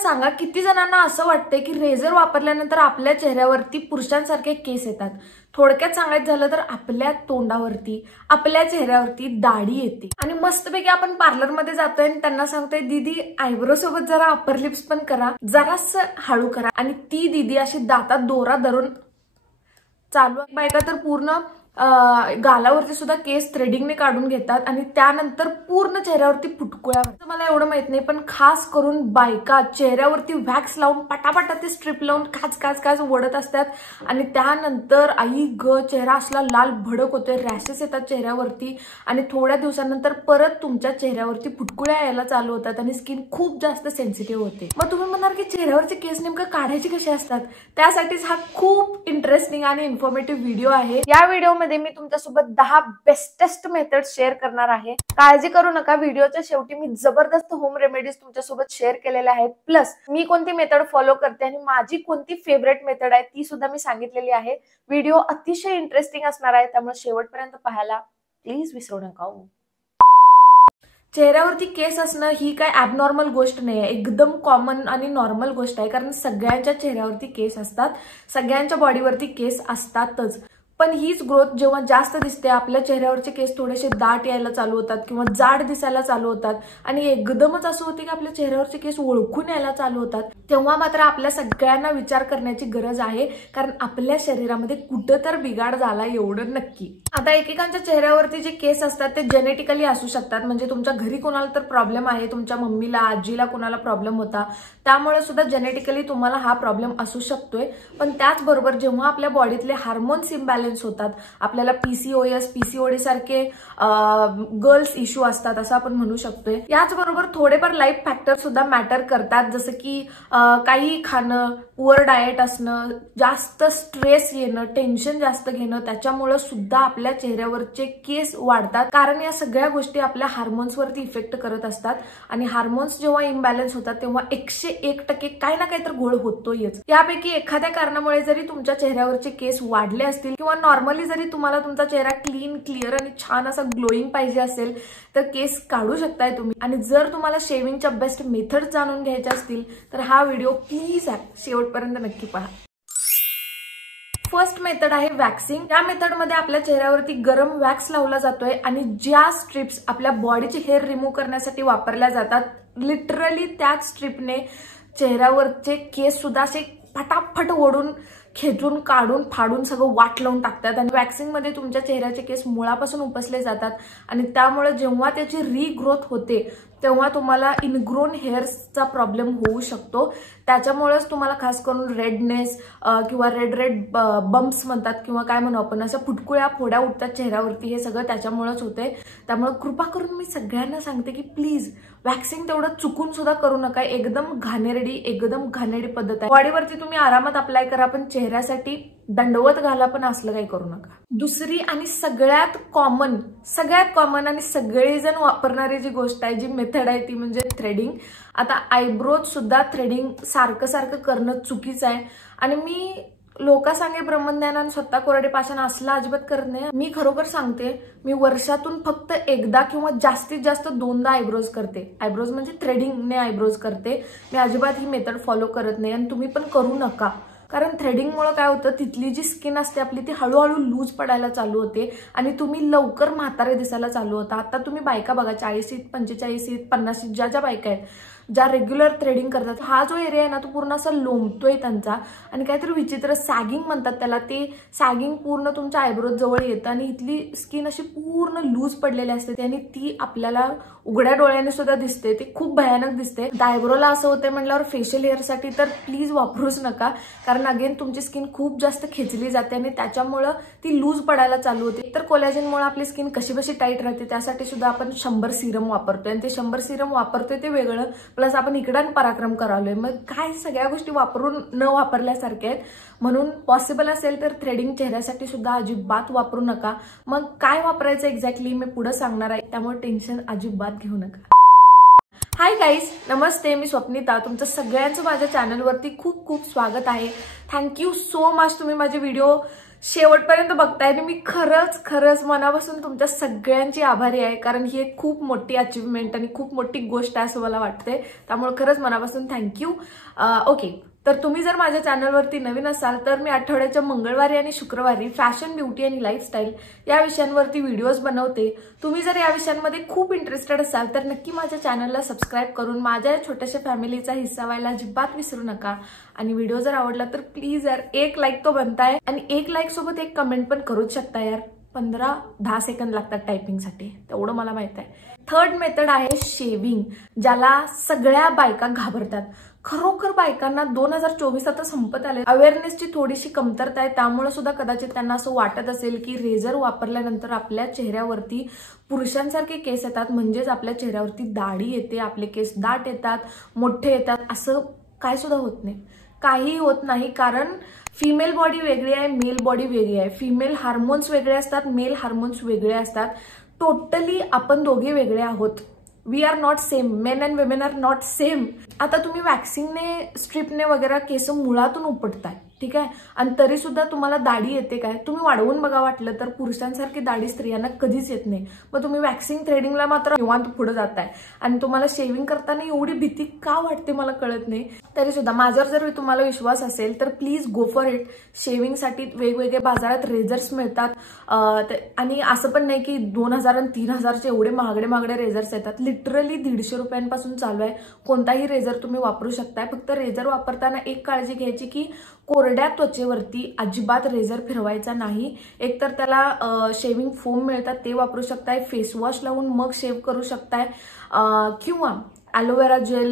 सांगा किती जणांना असं वाटते की रेझर वापरल्यानंतर आपल्या चेहऱ्यावरती पुरुषांसारखे केस येतात। थोडक्यात सांगायचं झालं तर आपल्या तोंडावरती, आपल्या चेहऱ्यावरती दाढी येते आणि मस्तपैकी आपण पार्लरमध्ये जातोय आणि त्यांना सांगतोय दीदी आयब्रो सोबत जरा अपर लिप्स पण करा, जरासं हळू करा, आणि ती दीदी अशी दातात दोरा धरून चालू बायका तर पूर्ण गालावरती सुद्धा केस थ्रेडिंगने काढून घेतात आणि त्यानंतर पूर्ण चेहऱ्यावरती फुटकुळ्या। मला एवढं माहित नाही पण खास करून बायका चेहऱ्यावरती वॅक्स लावून पटापटा ते स्ट्रिप लावून खाच खाच खाच ओढत असतात आणि त्यानंतर आई ग चेहरा असला लाल भडक होतोय, रॅशेस येतात चेहऱ्यावरती आणि थोड्या दिवसानंतर परत तुमच्या चेहऱ्यावरती फुटकुळ्या यायला चालू होतात आणि स्किन खूप जास्त सेन्सिटिव्ह होते। मग तुम्ही म्हणाल की चेहऱ्यावरचे केस नेमकं काढायचे कसे असतात? त्यासाठीच हा खूप इंटरेस्टिंग आणि इन्फॉर्मेटिव्ह व्हिडिओ आहे। या व्हिडिओमध्ये मी तुमच्यासोबत 10 बेस्टेस्ट मेथड शेअर करणार आहे। काळजी करू नका, व्हिडिओच्या शेवटी मी जबरदस्त होम रेमेडीज तुमच्यासोबत शेअर केलेल्या आहेत, प्लस मी कोणती मेथड फॉलो करते आणि माझी कोणती फेवरेट मेथड आहे ती सुद्धा मी सांगितलेली आहे। व्हिडिओ अतिशय इंटरेस्टिंग असणार आहे, त्यामुळे शेवटपर्यंत पाहायला प्लीज विसरू नका। चेहऱ्यावरती केस असणं ही काय ॲबनॉर्मल गोष्ट नाही आहे, एकदम कॉमन आणि नॉर्मल गोष्ट आहे, कारण सगळ्यांच्या चेहऱ्यावरती केस असतात, सगळ्यांच्या बॉडीवरती केस असतातच। पण हीच ग्रोथ जेव्हा जास्त दिसते, आपल्या चेहऱ्यावरचे केस थोडेसे दाट यायला चालू होतात किंवा जाड दिसायला चालू होतात आणि एकदमच असं होते की आपल्या चेहऱ्यावरचे केस ओळखून यायला चालू होतात, तेव्हा मात्र आपल्या सगळ्यांना विचार करण्याची गरज आहे, कारण आपल्या शरीरामध्ये कुठं तर बिघाड झाला एवढं नक्की। आता एकेकांच्या चेहऱ्यावरती जे केस असतात ते जेनेटिकली असू शकतात, म्हणजे तुमच्या घरी कोणाला तर प्रॉब्लेम आहे, तुमच्या मम्मीला आजीला कोणाला प्रॉब्लेम होता, त्यामुळे सुद्धा जेनेटिकली तुम्हाला हा प्रॉब्लेम असू शकतोय। पण त्याचबरोबर जेव्हा आपल्या बॉडीतले हार्मोन्स इम्बॅलन्स होतात, आपल्याला पीसीओएस पीसीओडी सारखे गर्ल्स इश्यू असतात असं आपण म्हणू शकतोय। याचबरोबर थोडेफार लाईफ फॅक्टर सुद्धा मॅटर करतात, जसं की काही खाणं, पुअर डाएट असणं, जास्त स्ट्रेस येणं, टेन्शन जास्त घेणं, त्याच्यामुळे सुद्धा आपल्या चेहऱ्यावरचे केस वाढतात, कारण या सगळ्या गोष्टी आपल्या हार्मोन्सवरती इफेक्ट करत असतात आणि हार्मोन्स जेव्हा इम्बॅलन्स होतात तेव्हा 101% काही ना काही तर घोळ होतोयच। यापैकी एखाद्या कारणामुळे जरी तुमच्या चेहऱ्यावरचे केस वाढले असतील किंवा नॉर्मली जरी तुम्हाला तुमचा चेहरा क्लीन, क्लिअर आणि छान असा ग्लोईंग पाहिजे असेल तर केस काढू शकताय तुम्ही। आणि जर तुम्हाला शेविंगच्या बेस्ट मेथड जाणून घ्यायच्या असतील तर हा व्हिडिओ प्लीज शेवटपर्यंत नक्की पहा। फर्स्ट मेथड आहे वॅक्सिंग। या मेथडमध्ये आपल्या चेहऱ्यावरती गरम वॅक्स लावला जातोय आणि ज्या स्ट्रिप्स आपल्या बॉडीचे हेअर रिमूव्ह करण्यासाठी वापरल्या जातात, लिटरली त्याच स्ट्रिपने चेहऱ्यावरचे केस सुद्धा असे फटाफट ओढून खेचून काढून फाडून सगळं वाट लावून टाकतात आणि वॅक्सिंग मध्ये तुमच्या चेहऱ्याचे केस मुळापासून उपसले जातात आणि त्यामुळे जेव्हा त्याची रिग्रोथ होते तेव्हा तुम्हाला इनग्रोन हेअर्सचा प्रॉब्लेम होऊ शकतो। त्याच्यामुळेच तुम्हाला खास करून रेडनेस किंवा रेड बम्प्स म्हणतात किंवा काय म्हणू आपण, असं फुटकुळ्या फोड्या उठतात चेहऱ्यावरती, हे सगळं त्याच्यामुळेच होते। त्यामुळे कृपा करून मी सगळ्यांना सांगते की प्लीज वॅक्सिंग तेवढं चुकून सुद्धा करू नका, एकदम घाणेरडी पद्धत आहे। बॉडीवरती तुम्ही आरामात अप्लाय करा पण चेहऱ्यासाठी दंडवत घाला, पण असलं काही करू नका। दुसरी आणि सगळ्यात कॉमन आणि सगळेजण वापरणारी जी गोष्ट आहे, जी मेथड आहे ती म्हणजे थ्रेडिंग। आता आयब्रोज सुद्धा थ्रेडिंग सारखं करणं चुकीचं आहे आणि मी लोका सांगे ब्रह्मज्ञान आणि स्वतः कोरडे पाषाण असला अजिबात करत नाही। मी खरोखर सांगते, मी वर्षातून फक्त एकदा किंवा जास्तीत जास्त 2दा आयब्रोज करते। आयब्रोज म्हणजे थ्रेडिंगने आयब्रोज करते, मी अजिबात ही मेथड फॉलो करत नाही आणि तुम्ही पण करू नका, कारण थ्रेडिंगमुळे काय होतं, तिथली जी स्किन असते आपली ती हळूहळू लूज पडायला चालू होते आणि तुम्ही लवकर म्हातारे दिसायला चालू होता। आता तुम्ही बायका बघा 40, 45, 50 ज्या बायका आहेत ज्या रेग्युलर थ्रेडिंग करतात, हा जो एरिया आहे ना तो पूर्ण असा लोंबतोय त्यांचा आणि काहीतरी विचित्र सॅगिंग म्हणतात त्याला, ते सॅगिंग पूर्ण तुमच्या आयब्रोज जवळ येतं आणि इथली स्किन अशी पूर्ण लूज पडलेली असते आणि ती आपल्याला उघड्या डोळ्याने सुद्धा दिसते, ते खूप भयानक दिसते। आयब्रोला असं होते म्हटल्यावर फेशियल हेअरसाठी तर प्लीज वापरूच नका, कारण अगेन तुमची स्किन खूप जास्त खेचली जाते आणि त्याच्यामुळे ती लूज पडायला चालू होते। तर कोलॅजनमुळे आपली स्किन कशी टाईट राहते, त्यासाठी सुद्धा आपण 100 सिरम वापरतोय आणि ते 100 सिरम वापरतोय ते वेगळं, प्लस आपण इकडं पराक्रम करालोय, मग काय सगळ्या गोष्टी वापरून न वापरल्यासारख्या आहेत। म्हणून पॉसिबल असेल तर थ्रेडिंग चेहऱ्यासाठी सुद्धा अजिबात वापरू नका। मग काय वापरायचं एक्झॅक्टली मी पुढे सांगणार आहे, त्यामुळे टेन्शन अजिबात घेऊ नका। हाय गाईज, नमस्ते, मी स्वप्निता, तुमचं सगळ्यांचं माझ्या चॅनलवरती खूप स्वागत आहे। थँक्यू सो मच, तुम्ही माझे व्हिडिओ शेवटपर्यंत बघताय आणि मी खरंच मनापासून तुमच्या सगळ्यांची आभारी आहे, कारण ही एक खूप मोठी अचीवमेंट आणि खूप मोठी गोष्ट आहे असं मला वाटते. त्यामुळे खरंच मनापासून थँक्यू. ओके, तर तुम्ही जर माझ्या चॅनलवरती नवीन असाल तर मी आठवड्याच्या मंगळवारी आणि शुक्रवारी फॅशन, ब्युटी आणि लाईफस्टाईल या विषयांवरती व्हिडिओज बनवते. तुम्ही जर या विषयांमध्ये खूप इंटरेस्टेड असाल तर नक्की माझ्या चॅनलला सबस्क्राईब करून माझ्या छोट्याशा फॅमिलीचा हिस्सा व्हायला अजिबात विसरू नका. आणि व्हिडिओ जर आवडला तर प्लीज यार एक लाईक तो बनताय, आणि एक लाईक सोबत एक कमेंट पण करूच शकता यार. 15-10 सेकंद लागतात टायपिंगसाठी, तेवढं मला माहित आहे. थर्ड मेथड आहे शेविंग, ज्याला सगळ्या बायका घाबरतात. खरोखर बायकांना 2024 आता संपत आले, अवेअरनेसची थोडीशी कमतरता आहे. त्यामुळे सुद्धा कदाचित त्यांना असं वाटत असेल की रेझर वापरल्यानंतर आपल्या चेहऱ्यावरती पुरुषांसारखे केस येतात, म्हणजेच आपल्या चेहऱ्यावरती दाढी येते, आपले केस दाट येतात, मोठे येतात. असं काय सुद्धा होत नाही, काही होत नाही. कारण फिमेल बॉडी वेगळी आहे, मेल बॉडी वेगळी आहे. फिमेल हार्मोन्स वेगळे असतात, मेल हार्मोन्स वेगळे असतात. टोटली आपण दोघे वेगळे आहोत. We are not same, men and women are not same. आता तुम्ही वॅक्सिंगने, स्ट्रिपने वगैरे केस मुळातून उपटताय, ठीक आहे, आणि तरी सुद्धा तुम्हाला दाढी येते काय? तुम्ही वाढवून बघा, वाटलं तर पुरुषांसारखी दाढी स्त्रियांना कधीच येत नाही. मग तुम्ही वॅक्सिंग, थ्रेडिंगला मात्र निवांत पुढे जाताय, आणि तुम्हाला शेविंग करताना एवढी भीती का वाटते मला कळत नाही. तरी सुद्धा माझ्यावर जर तुम्हाला विश्वास असेल तर प्लीज गो फॉर इट. शेविंगसाठी वेगवेगळे बाजारात रेझर्स मिळतात, आणि असं पण नाही की 2000 आणि 3000चे एवढे महागडे रेझर्स येतात. लिटरली 150 रुपयांपासून चालू आहे. कोणताही रेझर तुम्ही वापरू शकताय. फक्त रेझर वापरताना एक काळजी घ्यायची की कोरड्या त्वचेवरती अजिबात रेझर फिरवायचा नाही. एकतर त्याला शेविंग फोम मिळतात, ते वापरू शकताय, फेस वॉश लावून मग शेव करू शकताय, किंवा ॲलोवेरा जेल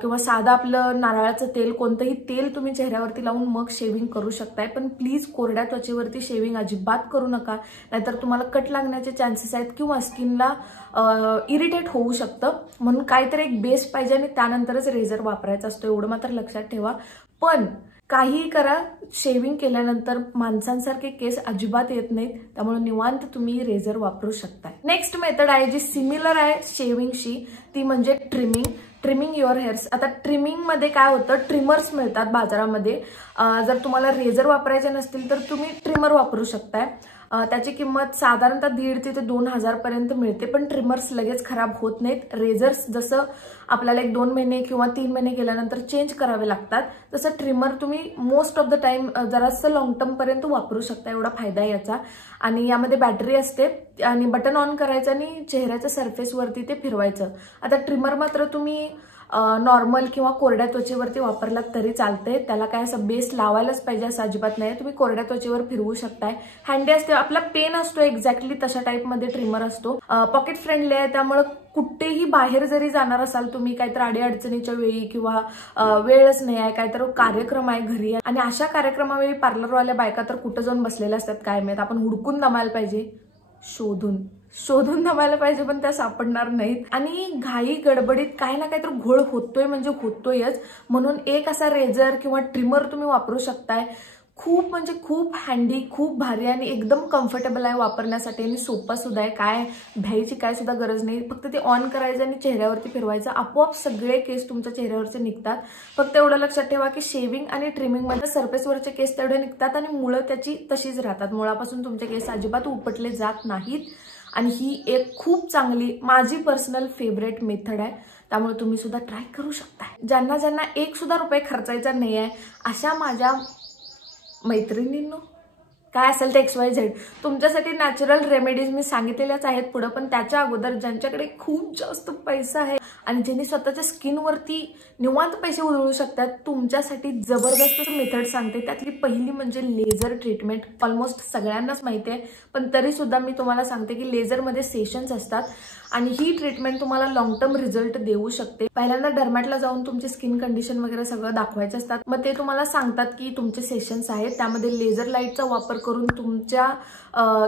किंवा साधं आपलं नारळाचं तेल, कोणतंही तेल तुम्ही चेहऱ्यावरती लावून मग शेविंग करू शकताय. पण प्लीज कोरड्या त्वचेवरती शेविंग अजिबात करू नका, नाहीतर तुम्हाला कट लागण्याचे चान्सेस आहेत किंवा स्किनला इरिटेट होऊ शकतं. म्हणून काहीतरी एक बेस पाहिजे आणि त्यानंतरच रेझर वापरायचा असतो, एवढं मात्र लक्षात ठेवा. पण काहीही करा, शेविंग केल्यानंतर माणसांसारखे केस अजिबात येत नाहीत, त्यामुळे निवांत तुम्ही रेझर वापरू शकताय. नेक्स्ट मेथड आहे जी सिमिलर आहे शेविंगशी, ती म्हणजे ट्रिमिंग युअर हेअर्स. आता ट्रिमिंग मध्ये काय होतं, ट्रिमर्स मिळतात बाजारामध्ये. जर तुम्हाला रेझर वापरायचे नसतील तर तुम्ही ट्रिमर वापरू शकताय. त्याची किंमत साधारणतः 1,500 ते 2,000 पर्यंत मिळते. पण ट्रिमर्स लगेच खराब होत नाहीत. रेझर्स जसं आपल्याला 1-2 महिने किंवा 3 महिने गेल्यानंतर चेंज करावे लागतात, तसं ट्रिमर तुम्ही मोस्ट ऑफ द टाइम जरासं लॉंग टर्म पर्यंत वापरू शकता. एवढा फायदा आहे याचा. आणि यामध्ये बॅटरी असते, आणि बटन ऑन करायचं आणि चेहऱ्याच्या सरफेसवरती ते फिरवायचं. आता ट्रिमर मात्र तुम्ही नॉर्मल किंवा कोरड्या त्वचेवरती वापरलात तरी चालते. त्याला काय असं बेस लावायलाच पाहिजे असं अजिबात नाही. तुम्ही कोरड्या त्वचेवर फिरवू शकताय. हँडी असते, आपला पेन असतो एक्झॅक्टली तशा टाईपमध्ये ट्रिमर असतो. पॉकेट फ्रेंडली आहे, त्यामुळे कुठेही बाहेर जरी जाणार असाल तुम्ही, काहीतरी अडीअडचणीच्या वेळी किंवा वेळच नाही आहे, काहीतरी कार्यक्रम आहे घरी, आणि अशा कार्यक्रमावेळी पार्लरवाल्या बायका तर कुठं जाऊन बसलेल्या असतात काय माहित. आपण हुडकून दमायला पाहिजे, शोधून दमायला पाहिजे, पण त्या सापडणार नाहीत. आणि घाई गडबडीत काही ना काहीतरी घोळ होतोय म्हणजे होतोयच. म्हणून एक असा रेझर किंवा ट्रिमर तुम्ही वापरू शकताय. खूप म्हणजे खूप हँडी, खूप भारी आणि एकदम कम्फर्टेबल आहे वापरण्यासाठी, आणि सोपा सुद्धा आहे. काय भ्यायची काय सुद्धा गरज नाही. फक्त ते ऑन करायचं आणि चेहऱ्यावरती फिरवायचं, आपोआप सगळे केस तुमच्या चेहऱ्यावरचे निघतात. फक्त एवढं लक्षात ठेवा की शेविंग आणि ट्रिमिंग मध्ये सरफेसवरचे केस तेवढे निघतात आणि मुळं त्याची तशीच राहतात. मुळापासून तुमचे केस अजिबात उपटले जात नाहीत. आणि ही एक खूप चांगली, माझी पर्सनल फेवरेट मेथड आहे. त्यामुळे तुम्ही सुद्धा ट्राय करू शकता. ज्यांना ₹1 सुद्धा खर्चायचा नाही आहे अशा माझ्या मैत्रिणींनो, काय असेल ते XYZ, तुमच्यासाठी नॅचरल रेमेडीज मी सांगितलेल्याच आहेत पुढे. पण त्याच्या अगोदर ज्यांच्याकडे खूप जास्त पैसा आहे आणि ज्यांनी स्वतःच्या स्किनवरती निवांत पैसे उधळू शकतात, तुमच्यासाठी जबरदस्त मेथड सांगते. त्यातली पहिली म्हणजे लेझर ट्रीटमेंट. ऑलमोस्ट सगळ्यांनाच माहिती आहे, पण तरी सुद्धा मी तुम्हाला सांगते की लेझरमध्ये सेशन्स असतात आणि ही ट्रीटमेंट तुम्हाला लॉंग टर्म रिझल्ट देऊ शकते. पहिल्यांदा डर्मॅटला जाऊन तुमची स्किन कंडिशन वगैरे सगळं दाखवायचे असतात. मग ते तुम्हाला सांगतात की तुमचे सेशन्स आहेत, त्यामध्ये लेझर लाईटचा वापर करून तुमच्या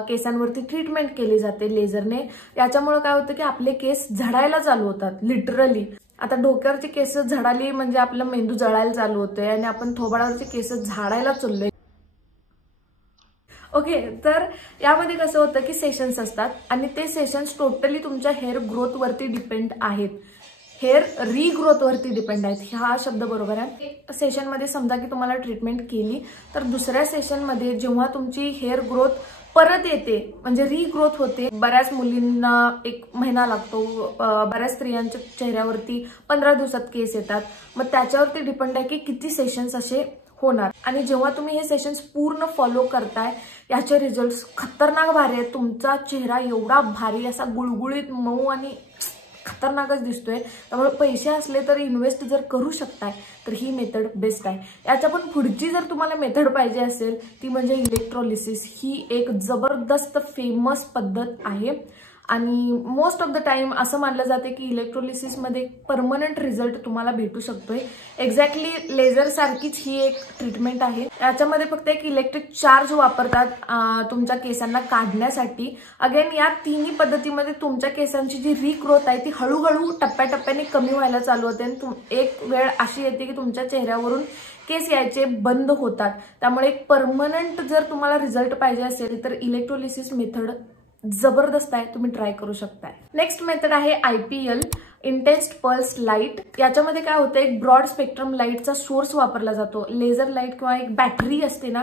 केसांवरती ट्रीटमेंट केली जाते लेझरने. याच्यामुळे काय होतं की आपले केस झडायला चालू होतात लिटरली. आता डोक्यावरची केस झडाली म्हणजे आपला मेंदू जळायला चालू होतोय आणि आपण थोबाडावरचे केस झाडायला चाललोय. ओके, तर यामध्ये कसं होतं की सेशन्स असतात आणि ते सेशन्स टोटली तुमच्या हेअर ग्रोथ वरती डिपेंड आहेत. हेअर रिग्रोथ वरती डिपेंड आहेत. हा शब्द बरोबर आहे. सेशन मध्ये समजा की तुम्हाला ट्रीटमेंट केली तर दुसऱ्या सेशन मध्ये जेव्हा तुमची हेअर ग्रोथ परत येते म्हणजे रिग्रोथ होते, बऱ्याच मुलींना 1 महिना लागतो, बऱ्याच स्त्रियांच्या चेहऱ्यावरती 15 दिवसात केस येतात. मग त्याच्यावरती डिपेंड आहे की किती सेशन्स असे होणार. आणि जेव्हा तुम्ही हे सेशन्स पूर्ण फॉलो करताय याचे रिझल्ट्स खतरनाक भारी आहेत. तुमचा चेहरा एवढा भारी असा गुळगुळीत मऊ आणि खतरनाकच दिसतोय. त्यामुळे पैसे असले तर इन्व्हेस्ट जर करू शकताय तर ही मेथड बेस्ट आहे. याच्या पण पुढची जर तुम्हाला मेथड पाहिजे असेल ती म्हणजे इलेक्ट्रोलिसिस. ही एक जबरदस्त फेमस पद्धत आहे आणि मोस्ट ऑफ द टाइम असं मानलं जाते की इलेक्ट्रोलिसिसमध्ये परमनंट रिझल्ट तुम्हाला भेटू शकतोय. एक्झॅक्टली लेझर सारखीच ही एक ट्रीटमेंट आहे. याच्यामध्ये फक्त एक इलेक्ट्रिक चार्ज वापरतात तुमच्या केसांना काढण्यासाठी. अगेन या तिन्ही पद्धतीमध्ये तुमच्या केसांची जी रिग्रोथ आहे ती हळूहळू टप्प्याटप्प्याने कमी व्हायला चालू होते. एक वेळ अशी येते की तुमच्या चेहऱ्यावरून केस यायचे बंद होतात. त्यामुळे एक परमनंट जर तुम्हाला रिझल्ट पाहिजे असेल तर इलेक्ट्रोलिसिस मेथड जबरदस्त आहे, तुम्ही ट्राय करू शकताय. नेक्स्ट मेथड आहे IPL, इंटेन्स पल्स लाईट. याच्यामध्ये काय होतं, एक ब्रॉड स्पेक्ट्रम लाईटचा सोर्स वापरला जातो. लेझर लाईट किंवा एक बॅटरी असते ना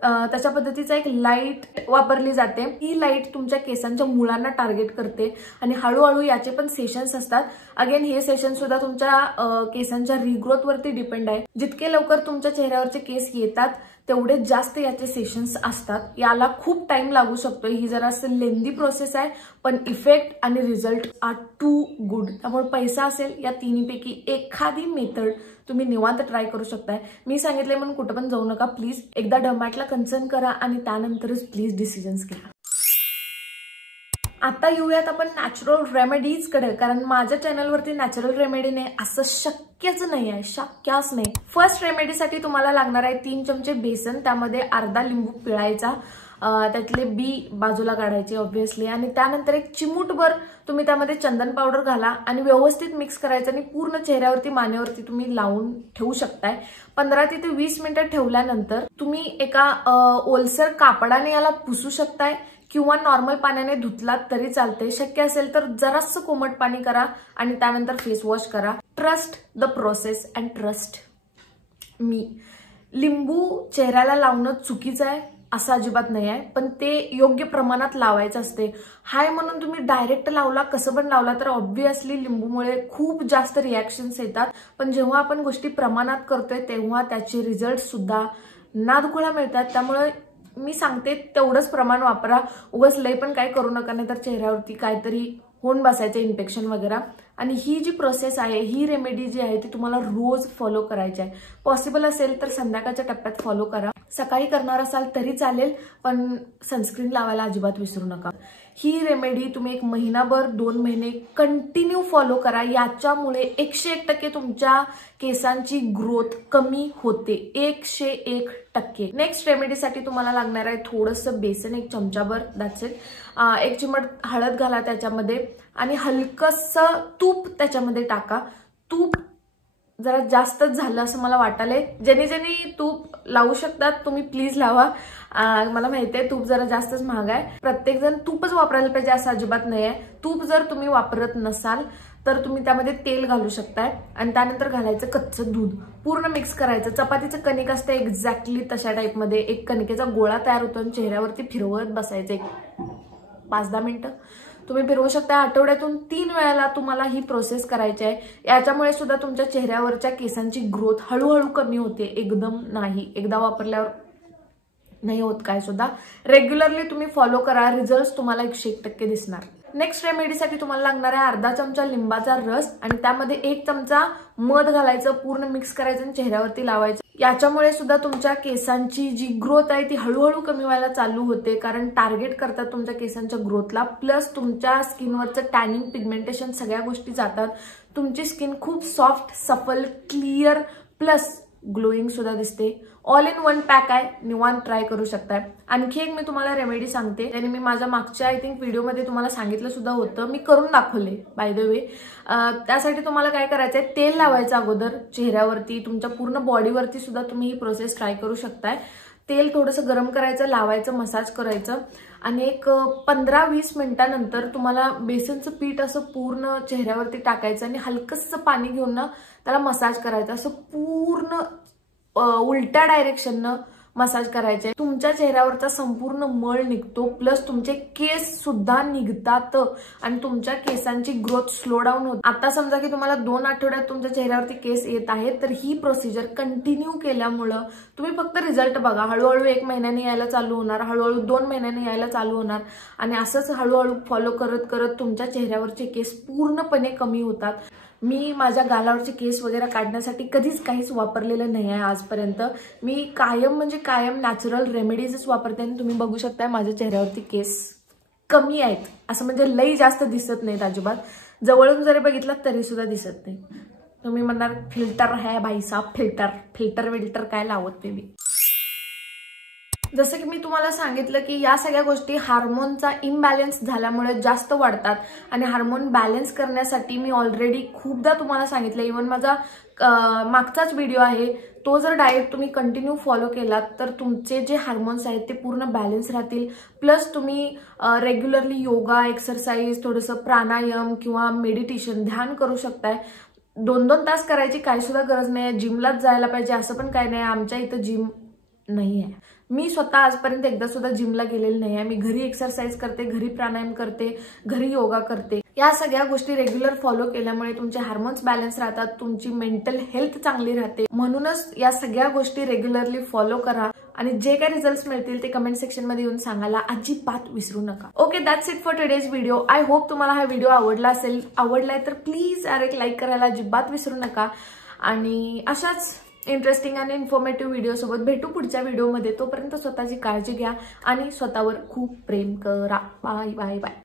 त्याच्या पद्धतीचा एक लाईट वापरली जाते. ही लाईट तुमच्या केसांच्या मुळांना टार्गेट करते आणि हळूहळू याचे पण सेशन्स असतात. अगेन हे सेशन सुद्धा तुमच्या केसांच्या रिग्रोथ वरती डिपेंड आहे. जितके लवकर तुमच्या चेहऱ्यावरचे केस येतात तेवढे जास्त याचे सेशन्स असतात. याला खूप टाइम लागू शकतो. ही जरा लेंदी प्रोसेस आहे पण इफेक्ट आणि रिझल्ट आर टू गुड. त्यामुळे पैसा असेल या तिन्हीपैकी एखादी मेथड तुम्ही निवांत ट्राय करू शकताय. मी सांगितले म्हणून कुठं पण जाऊ नका. प्लीज एकदा डर्मॅटला कन्सर्न करा आणि त्यानंतरच प्लीज डिसिजन्स घ्या. आता येऊयात आपण नॅचरल रेमेडीज कडे, कारण माझ्या चॅनलवरती नॅचरल रेमेडी नाही असं शक्यच नाही आहे, शक्यच नाही. फर्स्ट रेमेडीसाठी तुम्हाला लागणार आहे 3 चमचे बेसन, त्यामध्ये अर्धा लिंबू पिळायचा, त्यातले बी बाजूला काढायचे ऑब्व्हियसली, आणि त्यानंतर एक चिमूटभर तुम्ही त्यामध्ये चंदन पावडर घाला आणि व्यवस्थित मिक्स करायचं आणि पूर्ण चेहऱ्यावरती मानेवरती तुम्ही लावून ठेवू शकताय. 15 ते 20 मिनिटं ठेवल्यानंतर तुम्ही एका ओलसर कापडाने याला पुसू शकताय किंवा नॉर्मल पाण्याने धुतलात तरी चालते. शक्य असेल तर जरासं कोमट पाणी करा आणि त्यानंतर फेस वॉश करा. Trust the process and trust me. लिंबू चेहऱ्याला लावणं चुकीचं आहे असं अजिबात नाही आहे, पण ते योग्य प्रमाणात लावायचं असते. हाय म्हणून तुम्ही डायरेक्ट लावला, कसं पण लावला तर ऑब्व्हियसली लिंबूमुळे खूप जास्त रिॲक्शन्स येतात. पण जेव्हा आपण गोष्टी प्रमाणात करतोय तेव्हा त्याचे रिझल्ट सुद्धा नादखुळा मिळतात. त्यामुळे मी सांगते तेवढंच प्रमाण वापरा. उगाच लय पण काय करू नका, नाही तर चेहऱ्यावरती काहीतरी होऊन बसायचं इन्फेक्शन वगैरे. आणि ही जी प्रोसेस आहे, ही रेमेडी जी आहे ती तुम्हाला रोज फॉलो करायची आहे. पॉसिबल असेल तर संध्याकाळच्या टप्प्यात फॉलो करा. सकाळी करणार असाल तरी चालेल, पण सनस्क्रीन लावायला अजिबात विसरू नका. ही रेमेडी तुम्ही 1 महिनाभर 2 महिने कंटिन्यू फॉलो करा. याच्यामुळे 101% तुमच्या केसांची ग्रोथ कमी होते, 101%. नेक्स्ट रेमेडीसाठी तुम्हाला लागणार आहे थोडंसं बेसन, 1 चमचाभर, दॅट्स इट. 1 चिमट हळद घाला त्याच्यामध्ये आणि हलकंसं तूप त्याच्यामध्ये टाका. तूप जरा जास्तच झालं असं मला वाटायलंय. ज्यांनी तूप लावू शकतात तुम्ही प्लीज लावा. मला माहितीये तूप जरा जास्तच महाग आहे. प्रत्येक जण तूपच वापरायला पाहिजे असं अजिबात नाही आहे. तूप जर तुम्ही वापरत नसाल तर तुम्ही त्यामध्ये तेल घालू शकताय आणि त्यानंतर घालायचं कच्चं दूध. पूर्ण मिक्स करायचं. चपातीचं कणिक असतं एक्झॅक्टली तशा टाईपमध्ये. एक कणकेचा गोळा तयार होतो आणि चेहऱ्यावरती फिरवत बसायचं 5-10 मिनिटं तुम्ही फिरवू शकता. आठवड्यातून 3 वेळेला तुम्हाला ही प्रोसेस करायची आहे. याच्यामुळे सुद्धा तुमच्या चेहऱ्यावरच्या केसांची ग्रोथ हळूहळू कमी होते, एकदम नाही. एकदा वापरल्यावर नाही होत काय सुद्धा. रेग्युलरली तुम्ही फॉलो करा, रिझल्ट तुम्हाला 101% दिसणार. नेक्स्ट रेमेडीसाठी तुम्हाला लागणार आहे अर्धा चमचा लिंबाचा रस आणि त्यामध्ये 1 चमचा मध घालायचं, पूर्ण मिक्स करायचं आणि चेहऱ्यावरती लावायचं. याच्यामुळे सुद्धा तुमच्या केसांची जी ग्रोथ आहे ती हळूहळू कमी व्हायला चालू होते, कारण टार्गेट करतात तुमच्या केसांच्या ग्रोथला. प्लस तुमच्या स्किनवरचं टॅनिंग, पिगमेंटेशन सगळ्या गोष्टी जातात. तुमची स्किन खूप सॉफ्ट, सफल, क्लिअर प्लस ग्लोईंग सुद्धा दिसते. ऑल इन वन पॅक आहे, निवांत ट्राय करू शकताय. आणखी एक मी तुम्हाला रेमेडी सांगते, त्याने मी माझ्या मागच्या आय थिंक व्हिडिओमध्ये तुम्हाला सांगितलं सुद्धा होतं, मी करून दाखवले बाय द वे. त्यासाठी तुम्हाला काय करायचंय, तेल लावायचं अगोदर चेहऱ्यावरती, तुमच्या पूर्ण बॉडीवरती सुद्धा तुम्ही ही प्रोसेस ट्राय करू शकताय. तेल थोडंसं गरम करायचं, लावायचं, मसाज करायचं आणि एक 15-20 मिनिटानंतर तुम्हाला बेसनचं पीठ असं पूर्ण चेहऱ्यावरती टाकायचं आणि हलकंसं पाणी घेऊन ना त्याला मसाज करायचं. असं पूर्ण उलट्या डायरेक्शननं मसाज करायचे. तुमच्या चेहऱ्यावरचा संपूर्ण मळ निघतो, प्लस तुमचे केस सुद्धा निघतात आणि तुमच्या केसांची ग्रोथ स्लो डाऊन होते. आता समजा की तुम्हाला 2 आठवड्यात तुमच्या चेहऱ्यावरती केस येत आहेत, तर ही प्रोसिजर कंटिन्यू केल्यामुळं तुम्ही फक्त रिझल्ट बघा. हळूहळू 1 महिन्याने यायला चालू होणार, हळूहळू 2 महिन्याने यायला चालू होणार आणि असंच हळूहळू फॉलो करत करत तुमच्या चेहऱ्यावरचे केस पूर्णपणे कमी होतात. मी माझ्या गालावरचे केस वगैरे काढण्यासाठी कधीच काहीच वापरलेलं नाही आहे आजपर्यंत. मी कायम कायम नॅचरल रेमेडीजच वापरते आणि तुम्ही बघू शकता माझ्या चेहऱ्यावरती केस कमी आहेत. असं म्हणजे लई जास्त दिसत नाहीत अजिबात. जवळून जरी बघितलं तरी सुद्धा दिसत नाही. तुम्ही म्हणणार फिल्टर है भाई साहब, फिल्टर विल्टर काय लावत नाही मी. जसं की मी तुम्हाला सांगितलं की या सगळ्या गोष्टी हार्मोनचा इम्बॅलन्स झाल्यामुळे जास्त वाढतात आणि हार्मोन बॅलन्स करण्यासाठी मी ऑलरेडी खूपदा तुम्हाला सांगितलं. इव्हन माझा मागचाच व्हिडिओ आहे तो जर डाएट तुम्ही कंटिन्यू फॉलो केलात तर तुमचे जे हार्मोन्स आहेत ते पूर्ण बॅलन्स राहतील. प्लस तुम्ही रेग्युलरली योगा, एक्सरसाइज, थोडंसं प्राणायाम किंवा मेडिटेशन, ध्यान करू शकताय. 2-2 तास करायची काही सुद्धा गरज नाही आहे. जिमलाच जायला पाहिजे असं पण काही नाही. आमच्या इथं जिम नाही आहे. मी स्वतः आजपर्यंत एकदा सुद्धा जिमला गेलेली नाही आहे. मी घरी एक्सरसाइज करते, घरी प्राणायाम करते, घरी योगा करते. या सगळ्या गोष्टी रेग्युलर फॉलो केल्यामुळे तुमचे हार्मोन्स बॅलन्स राहतात, तुमची मेंटल हेल्थ चांगली राहते. म्हणूनच या सगळ्या गोष्टी रेग्युलरली फॉलो करा आणि जे काही रिझल्ट्स मिळतील ते कमेंट सेक्शन मध्ये येऊन सांगायला अजिबात विसरू नका. Okay, that's it for today's video. I hope तुम्हाला हा व्हिडिओ आवडला असेल. आवडलाय तर प्लीज एक लाईक करायला अजिबात विसरू नका आणि अशाच इंटरेस्टिंग आणि इन्फॉर्मेटिव्ह व्हिडिओ सोबत भेटू पुढच्या व्हिडिओमध्ये. तोपर्यंत स्वतःची काळजी घ्या आणि स्वतःवर खूप प्रेम करा. Bye bye bye.